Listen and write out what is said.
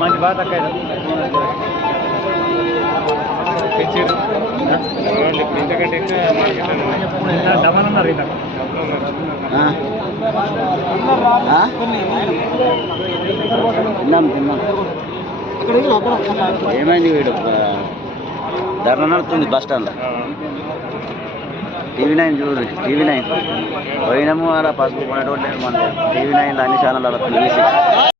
మంచి బాగా ఇంతకంటే డబల్ ఉన్నారు ఇలా తిన్నాం తిన్నాం. ఏమైంది వీడు? ధర్నా నడుస్తుంది బస్ స్టాండ్లో. టీవీ నైన్ చూడు టీవీ నైన్. పోయినాము అలా పసుపు కొనేటోళ్ళు లేరు మన టీవీ నైన్లో అన్ని ఛానల్ అలా టీవీ సిక్స్.